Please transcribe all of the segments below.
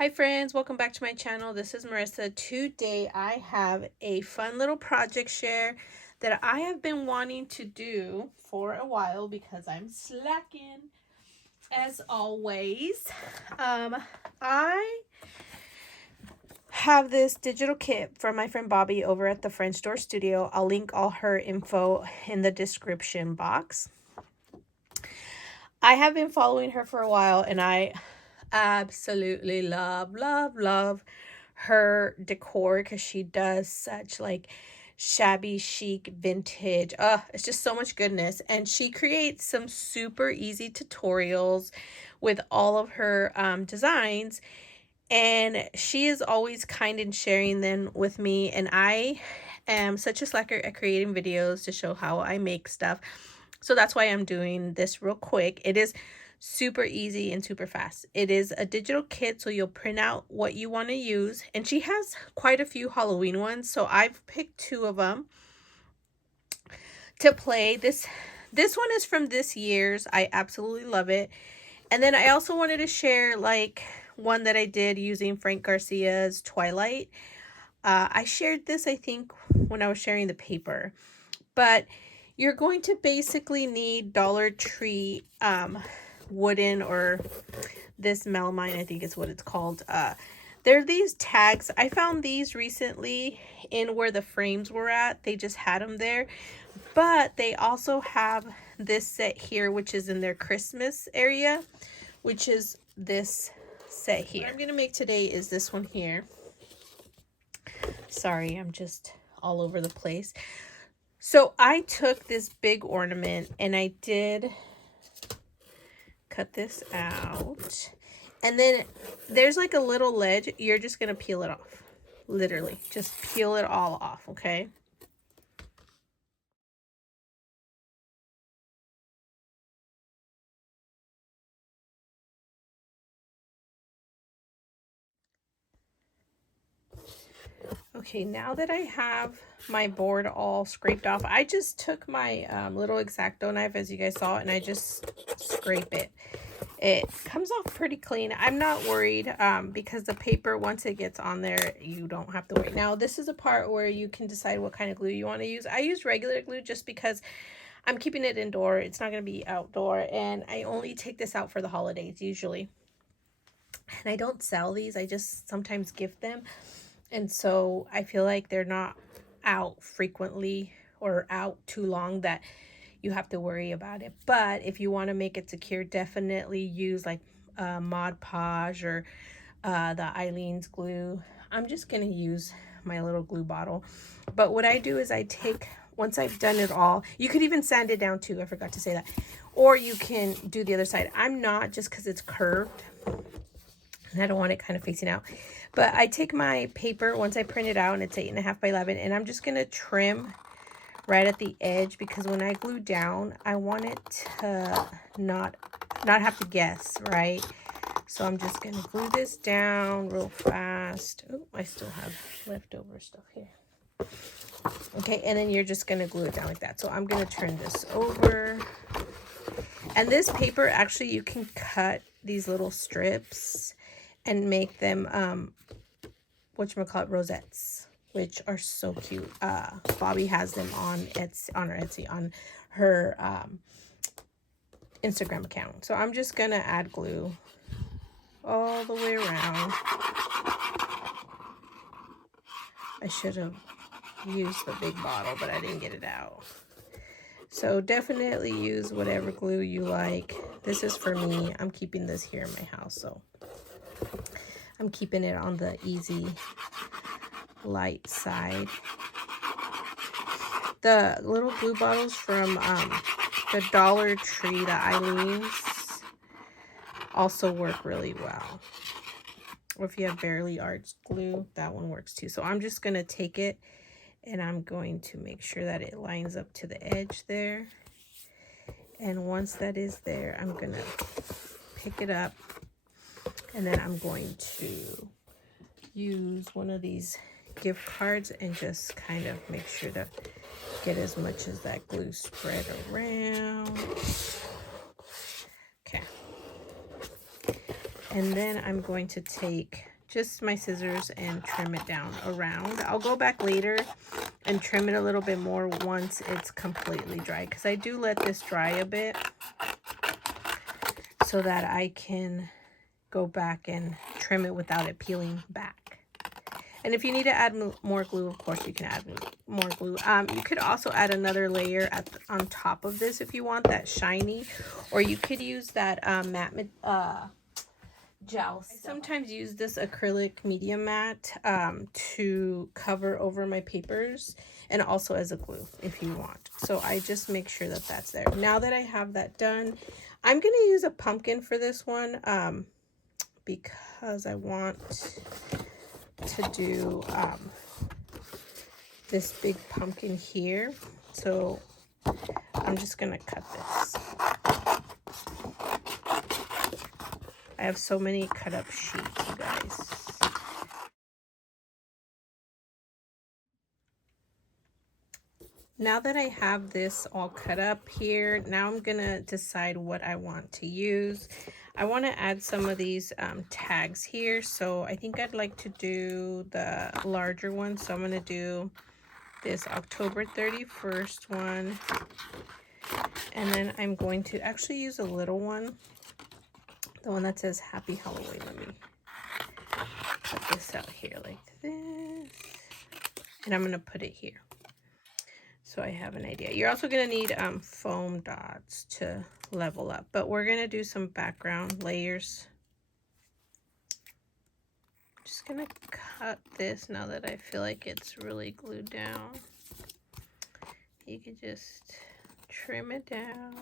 Hi friends, welcome back to my channel. This is Marissa. Today I have a fun little project share that I have been wanting to do for a while because I'm slacking as always. I have this digital kit from my friend Bobbi over at the French Door Studio. I'll link all her info in the description box. I have been following her for a while and I absolutely love her decor because she does such like shabby chic vintage. It's just so much goodness, and she creates some super easy tutorials with all of her designs, and she is always kind in sharing them with me, and I am such a slacker at creating videos to show how I make stuff. So that's why I'm doing this real quick. It is super easy and super fast. It is a digital kit, so you'll print out what you want to use. And she has quite a few Halloween ones, so I've picked two of them to play. This one is from this year's. I absolutely love it. And then I also wanted to share like one that I did using Frank Garcia's Twilight. I shared this, I think, when I was sharing the paper. But you're going to basically need Dollar Tree wooden, or this melamine, I think is what it's called. There are these tags. I found these recently in where the frames were at. They just had them there. But they also have this set here, which is in their Christmas area, which is this set here. What I'm going to make today is this one here. Sorry, I'm just all over the place. So I took this big ornament and I did cut this out. And then there's like a little ledge. You're just going to peel it off. Literally, just peel it all off, okay? Okay, now that I have my board all scraped off, I just took my little X-Acto knife, as you guys saw, and I just scrape it. It comes off pretty clean. I'm not worried because the paper, once it gets on there, you don't have to worry. Now, this is a part where you can decide what kind of glue you want to use. I use regular glue just because I'm keeping it indoor. It's not going to be outdoor, and I only take this out for the holidays usually. And I don't sell these. I just sometimes gift them. And so I feel like they're not out frequently or out too long that you have to worry about it. But if you want to make it secure, definitely use like Mod Podge or the Eileen's glue. I'm just going to use my little glue bottle. But what I do is I take, once I've done it all, you could even sand it down too. I forgot to say that. Or you can do the other side. I'm not, just because it's curved and I don't want it kind of facing out. But I take my paper once I print it out, and it's 8.5 by 11, and I'm just going to trim right at the edge, because when I glue down, I want it to not have to guess, right? So I'm just going to glue this down real fast. Oh, I still have leftover stuff here. Okay, and then you're just going to glue it down like that. So I'm going to turn this over. And this paper, actually, you can cut these little strips and make them whatchamacallit, rosettes, which are so cute. Bobbi has them on her Instagram account. So I'm just gonna add glue all the way around. I should have used the big bottle, but I didn't get it out. So definitely use whatever glue you like. This is for me. I'm keeping this here in my house, so I'm keeping it on the easy light side. The little glue bottles from the Dollar Tree, the Eileen's, also work really well. Or if you have Barely Arts glue, that one works too. So I'm just going to take it and I'm going to make sure that it lines up to the edge there. And once that is there, I'm going to pick it up, and then I'm going to use one of these gift cards and just kind of make sure to get as much as that glue spread around. Okay. And then I'm going to take just my scissors and trim it down around. I'll go back later and trim it a little bit more once it's completely dry, because I do let this dry a bit so that I can go back and trim it without it peeling back. And if you need to add more glue, of course you can add more glue. You could also add another layer on top of this if you want that shiny, or you could use that matte gel. I sometimes use this acrylic media mat to cover over my papers, and also as a glue if you want. So I just make sure that that's there. Now that I have that done, I'm going to use a pumpkin for this one because I want to do this big pumpkin here. So I'm just going to cut this. I have so many cut up sheets, you guys. Now that I have this all cut up here, now I'm gonna decide what I want to use. I want to add some of these tags here, so I think I'd like to do the larger one. So I'm gonna do this October 31st one, and then I'm going to actually use a little one, the one that says Happy Halloween. Let me put this out here like this, and I'm gonna put it here so I have an idea. You're also gonna need foam dots to level up, but we're gonna do some background layers. I'm just gonna cut this now that I feel like it's really glued down. You can just trim it down,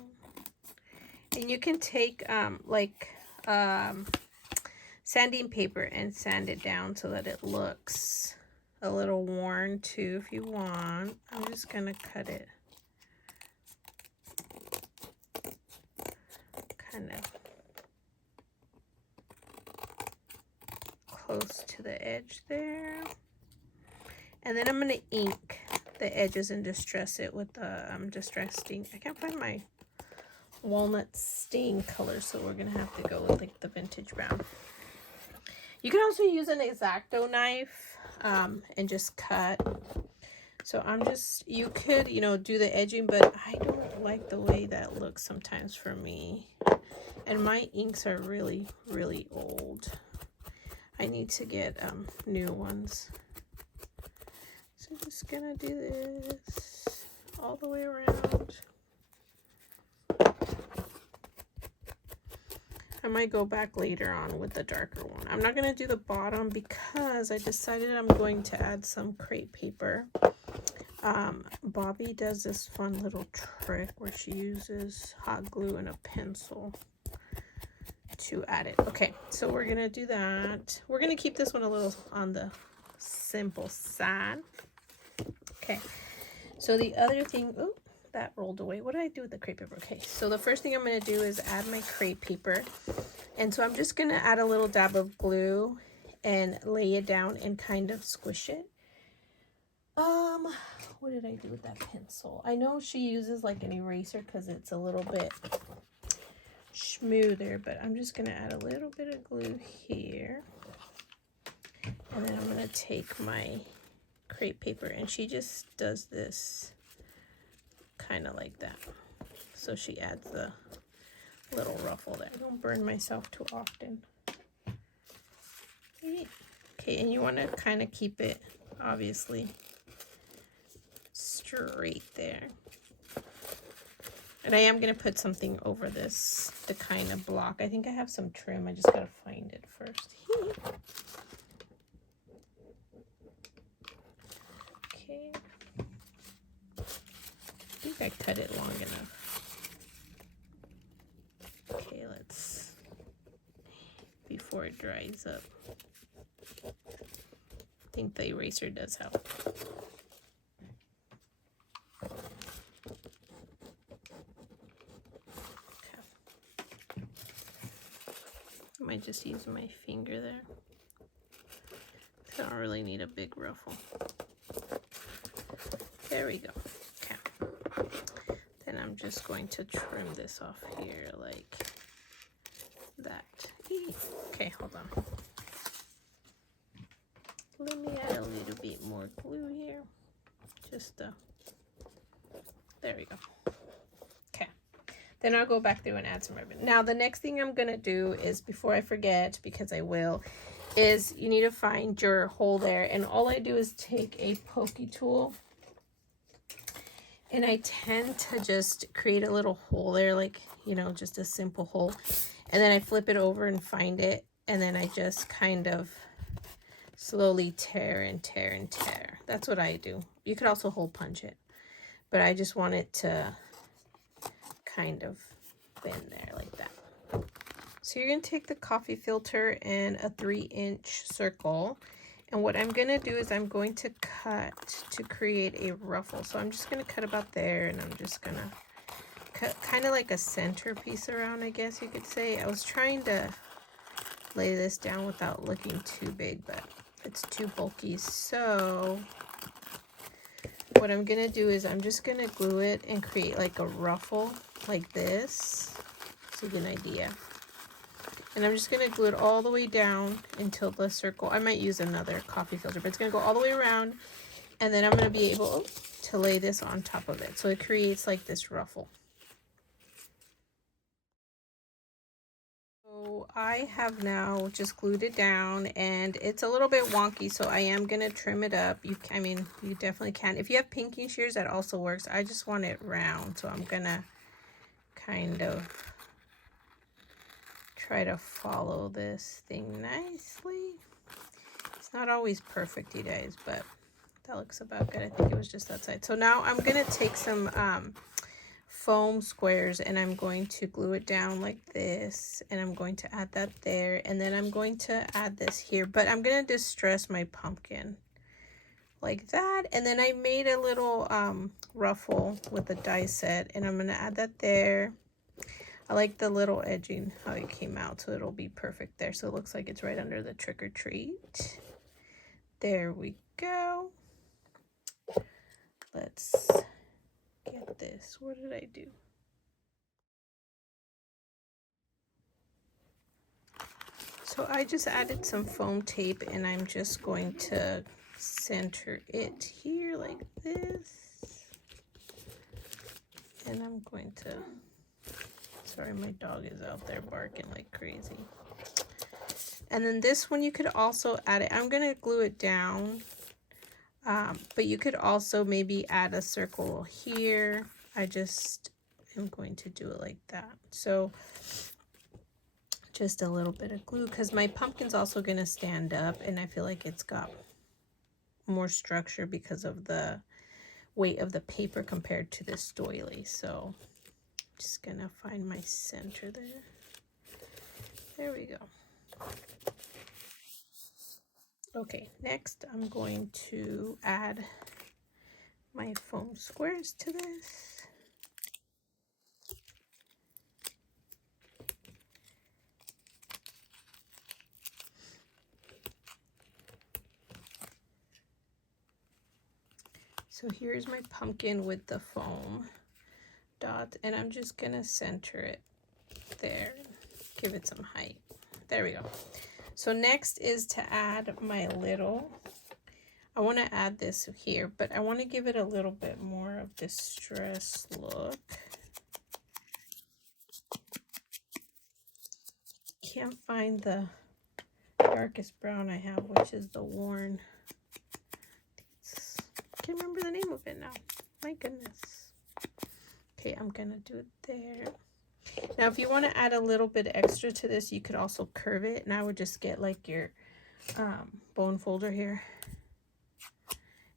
and you can take sanding paper and sand it down so that it looks a little worn too if you want. I'm just gonna cut it kind of close to the edge there, and then I'm gonna ink the edges and distress it with the distress stain. I can't find my walnut stain color, so we're gonna have to go with like the vintage brown. You can also use an X-Acto knife and just cut. So you could, you know, do the edging, but I don't like the way that looks sometimes for me. And my inks are really, really old. I need to get new ones. So I'm just gonna do this all the way around. I might go back later on with the darker one. I'm not going to do the bottom because I decided I'm going to add some crepe paper. Bobbi does this fun little trick where she uses hot glue and a pencil to add it. Okay, so we're going to do that. We're going to keep this one a little on the simple side. Okay, so the other thing, ooh, that rolled away. What did I do with the crepe paper? Okay, so the first thing I'm going to do is add my crepe paper. And so I'm just going to add a little dab of glue and lay it down and kind of squish it. What did I do with that pencil? I know she uses like an eraser because it's a little bit smoother, but I'm just going to add a little bit of glue here. And then I'm going to take my crepe paper, and she just does this kind of like that. So she adds the little ruffle there. I don't burn myself too often. Okay, and you want to kind of keep it obviously straight there. And I am going to put something over this to kind of block. I think I have some trim. I just got to find it first. Okay. I think I cut it long enough. Okay, let's, before it dries up. I think the eraser does help. Okay. I might just use my finger there. I don't really need a big ruffle. There we go. Okay. Then I'm just going to trim this off here like that. Okay, hold on. Let me add a little bit more glue here. Just there we go. Okay. Then I'll go back through and add some ribbon. Now the next thing I'm gonna do is, before I forget, because I will, is you need to find your hole there. And all I do is take a pokey tool, and I tend to just create a little hole there, like, you know, just a simple hole. And then I flip it over and find it. And then I just kind of slowly tear and tear and tear. That's what I do. You could also hole punch it, but I just want it to kind of bend there like that. So you're going to take the coffee filter and a 3-inch circle. And what I'm going to do is I'm going to cut to create a ruffle. So I'm just going to cut about there, and I'm just going to cut kind of like a centerpiece around, I guess you could say. I was trying to lay this down without looking too big, but it's too bulky. So what I'm going to do is I'm just going to glue it and create like a ruffle like this, so you get an idea. And I'm just going to glue it all the way down until the circle. I might use another coffee filter, but it's going to go all the way around. And then I'm going to be able to lay this on top of it. So it creates like this ruffle. So I have now just glued it down, and it's a little bit wonky, so I am going to trim it up. I mean, you definitely can. If you have pinking shears, that also works. I just want it round, so I'm going to kind of try to follow this thing nicely. It's not always perfect, you guys, but that looks about good. I think it was just that side. So now I'm going to take some foam squares, and I'm going to glue it down like this, and I'm going to add that there, and then I'm going to add this here, but I'm going to distress my pumpkin like that. And then I made a little ruffle with a die set, and I'm going to add that there. I like the little edging, how it came out, so it'll be perfect there. So it looks like it's right under the trick or treat. There we go. Let's get this. What did I do? So I just added some foam tape, and I'm just going to center it here like this. And I'm going to... Sorry, my dog is out there barking like crazy. And then this one, you could also add it. I'm going to glue it down. But you could also maybe add a circle here. I just am going to do it like that. So just a little bit of glue, because my pumpkin's also going to stand up, and I feel like it's got more structure because of the weight of the paper compared to this doily. So just gonna find my center there. There we go. Okay, next I'm going to add my foam squares to this. So here's my pumpkin with the foam dot, and I'm just gonna center it there, give it some height. There we go. So next is to add my little, I want to add this here, but I want to give it a little bit more of this distress look. Can't find the darkest brown I have, which is the worn. Can't remember the name of it now. My goodness. Okay, I'm gonna do it there. Now, if you want to add a little bit extra to this, you could also curve it, and I would just get like your bone folder here,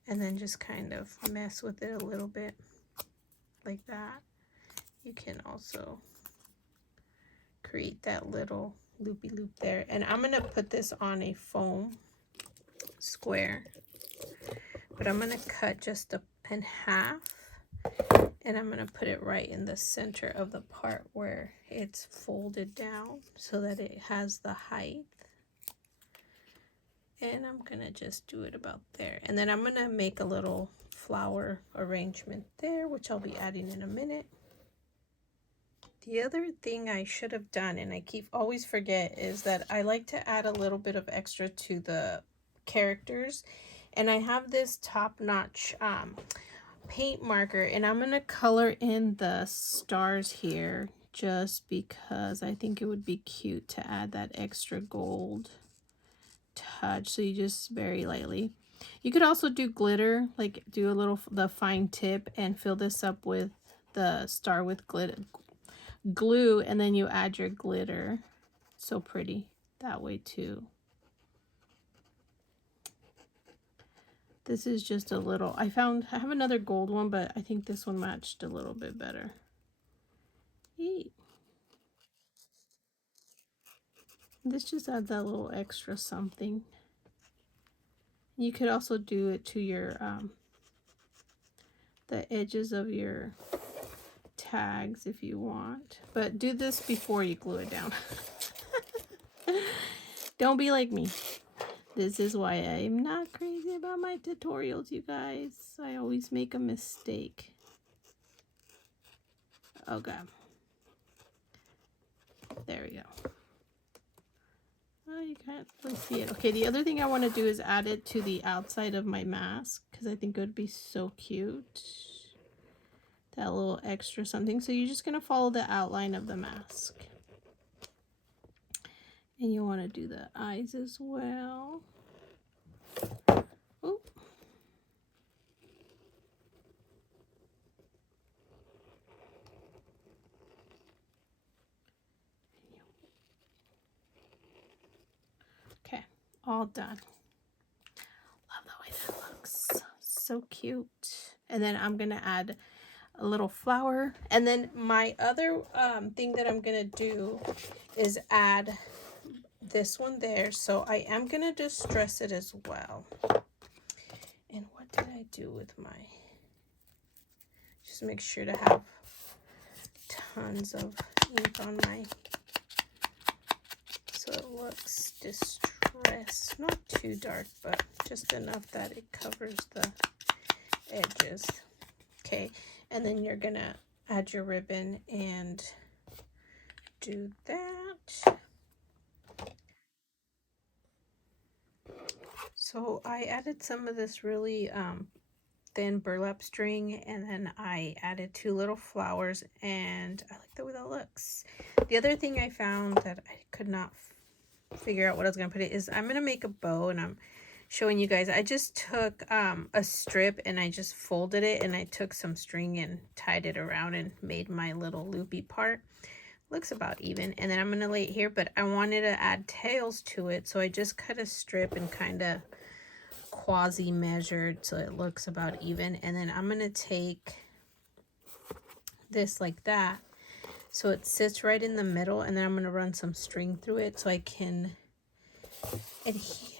and then just kind of mess with it a little bit like that. You can also create that little loopy loop there, and I'm gonna put this on a foam square, but I'm gonna cut just in half. And I'm going to put it right in the center of the part where it's folded down so that it has the height. And I'm going to just do it about there. And then I'm going to make a little flower arrangement there, which I'll be adding in a minute. The other thing I should have done, and I always forget, is that I like to add a little bit of extra to the characters. And I have this top-notch paint marker, and I'm going to color in the stars here just because I think it would be cute to add that extra gold touch. So you just very lightly. You could also do glitter, like do a little the fine tip and fill this up with the star with glue, and then you add your glitter. So pretty that way too. This is just a little, I have another gold one, but I think this one matched a little bit better. Eee. This just adds that little extra something. You could also do it to your the edges of your tags if you want, but do this before you glue it down. Don't be like me. This is why I'm not crazy about my tutorials, you guys. I always make a mistake. Okay. There we go. Oh, you can't really see it. Okay, the other thing I want to do is add it to the outside of my mask because I think it would be so cute. That little extra something. So you're just going to follow the outline of the mask. And you want to do the eyes as well. Ooh. Okay, all done. Love the way that looks. So cute. And then I'm going to add a little flower. And then my other thing that I'm going to do is add this one there. So I am going to distress it as well. And what did I do with my... Just make sure to have tons of ink on my... So it looks distressed. Not too dark, but just enough that it covers the edges. Okay, and then you're going to add your ribbon and do that. So I added some of this really thin burlap string, and then I added 2 little flowers, and I like the way that looks. The other thing I found that I could not figure out what I was going to put it is I'm going to make a bow, and I'm showing you guys. I just took a strip and I just folded it, and I took some string and tied it around and made my little loopy part. Looks about even, and then I'm going to lay it here, but I wanted to add tails to it, so I just cut a strip and kind of quasi measured so it looks about even. And then I'm going to take this like that so it sits right in the middle, and then I'm going to run some string through it so I can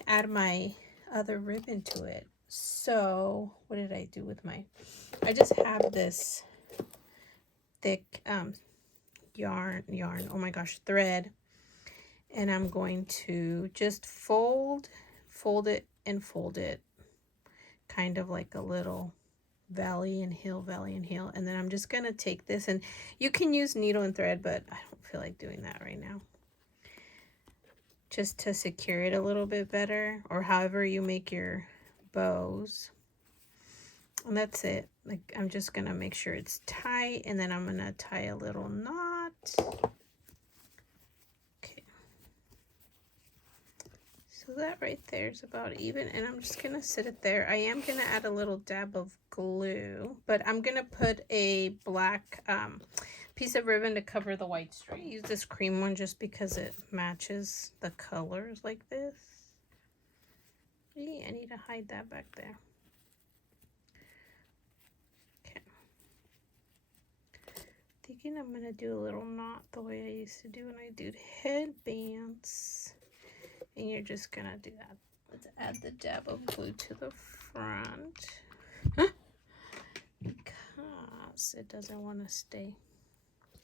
add my other ribbon to it. So what did I do with my... I just have this thick yarn, oh my gosh, thread, and I'm going to just fold it and fold it, kind of like a little valley and hill, and then I'm just going to take this, and you can use needle and thread, but I don't feel like doing that right now, just to secure it a little bit better, or however you make your bows. And that's it. Like, I'm just going to make sure it's tight, and then I'm going to tie a little knot. Okay. So that right there is about even, and I'm just going to sit it there. I am going to add a little dab of glue, but I'm going to put a black piece of ribbon to cover the white string. Use this cream one just because it matches the colors like this. I need to hide that back there. Thinking I'm going to do a little knot the way I used to do when I did headbands. And you're just going to do that. Let's add the dab of glue to the front. Because it doesn't want to stay.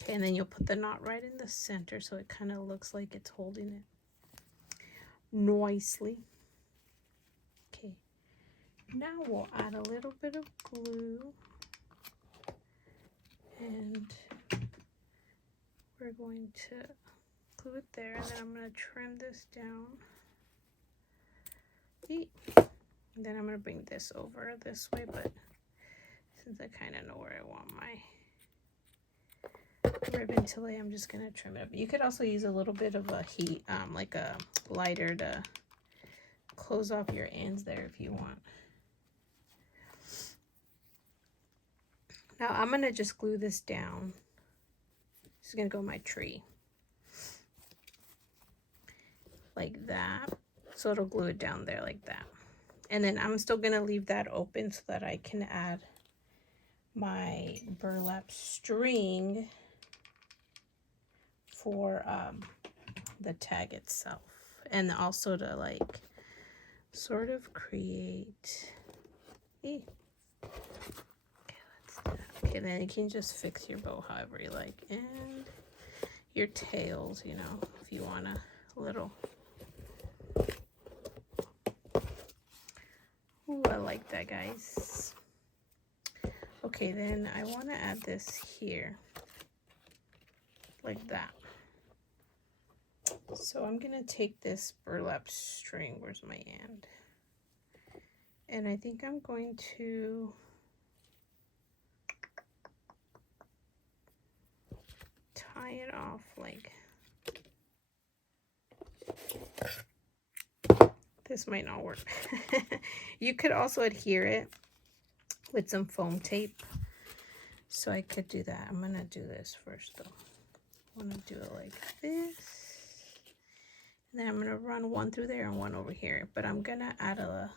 Okay, and then you'll put the knot right in the center so it kind of looks like it's holding it nicely. Okay, now we'll add a little bit of glue. And we're going to glue it there, and then I'm going to trim this down. And then I'm going to bring this over this way, but since I kind of know where I want my ribbon to lay, I'm just going to trim it up. You could also use a little bit of a heat, like a lighter, to close off your ends there if you want. Now I'm going to just glue this down. This is going to go my tree. Like that. So it'll glue it down there like that. And then I'm still going to leave that open so that I can add my burlap string for the tag itself. And also to like sort of create... Okay, let's do that. Okay, then you can just fix your bow however you like. And your tails, you know, if you want a little... Ooh, I like that, guys. Okay, then I want to add this here. Like that. So I'm going to take this burlap string. Where's my end? And I think I'm going to tie it off like... This might not work. You could also adhere it with some foam tape. So I could do that. I'm going to do this first though. I'm going to do it like this. And then I'm going to run one through there and one over here. But I'm going to add a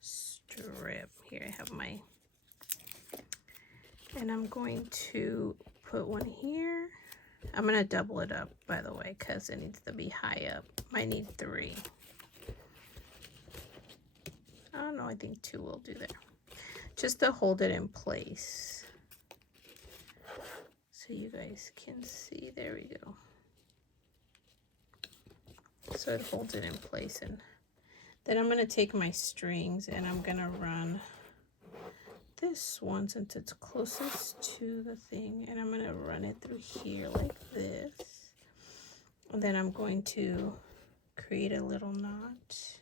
strip. Here I have my... And I'm going to put one here. I'm going to double it up, by the way, because it needs to be high up. Might need 3. I don't know, I think 2 will do there. Just to hold it in place. So you guys can see. There we go. So it holds it in place. And then I'm going to take my strings and I'm going to run this one since it's closest to the thing. And I'm going to run it through here like this. And then I'm going to create a little knot.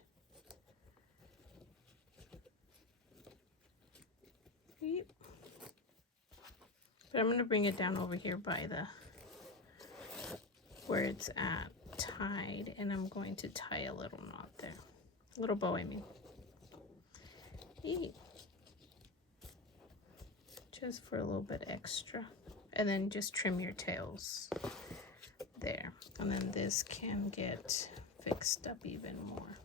But I'm going to bring it down over here by the where it's at tied, and I'm going to tie a little knot there. A little bow, I mean. Just for a little bit extra. And then just trim your tails there. And then this can get fixed up even more.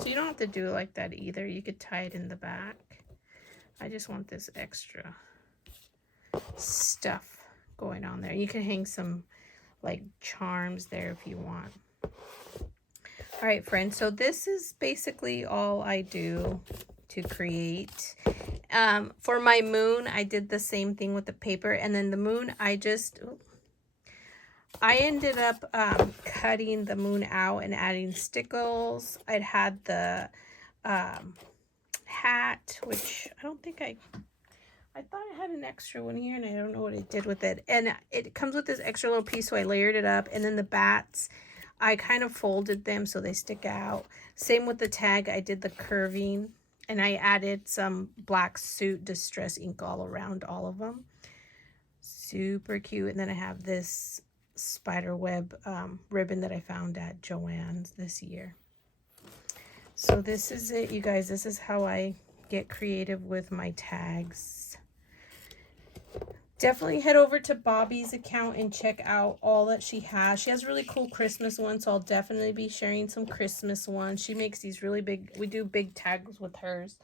So you don't have to do it like that either. You could tie it in the back. I just want this extra stuff going on there. You can hang some like charms there if you want. All right, friends, so this is basically all I do to create. For my moon, I did the same thing with the paper, and then the moon, I ended up cutting the moon out and adding stickles. I'd had the hat, which I don't think I thought I had an extra one here, and I don't know what I did with it. And it comes with this extra little piece, so I layered it up. And then the bats, I kind of folded them so they stick out. Same with the tag, I did the curving, and I added some black suit distress ink all around all of them. Super cute. And then I have this spider web ribbon that I found at Joann's this year. So this is it, you guys. This is how I get creative with my tags. Definitely head over to Bobbi's account and check out all that she has. She has really cool Christmas ones, so I'll definitely be sharing some Christmas ones. She makes these really big, we do big tags with hers.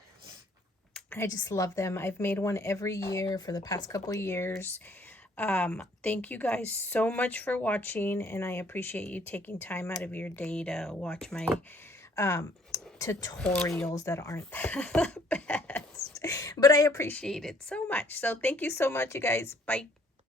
I just love them. I've made one every year for the past couple of years. Thank you guys so much for watching, and I appreciate you taking time out of your day to watch my tutorials that aren't the best, but I appreciate it so much. So thank you so much, you guys. Bye.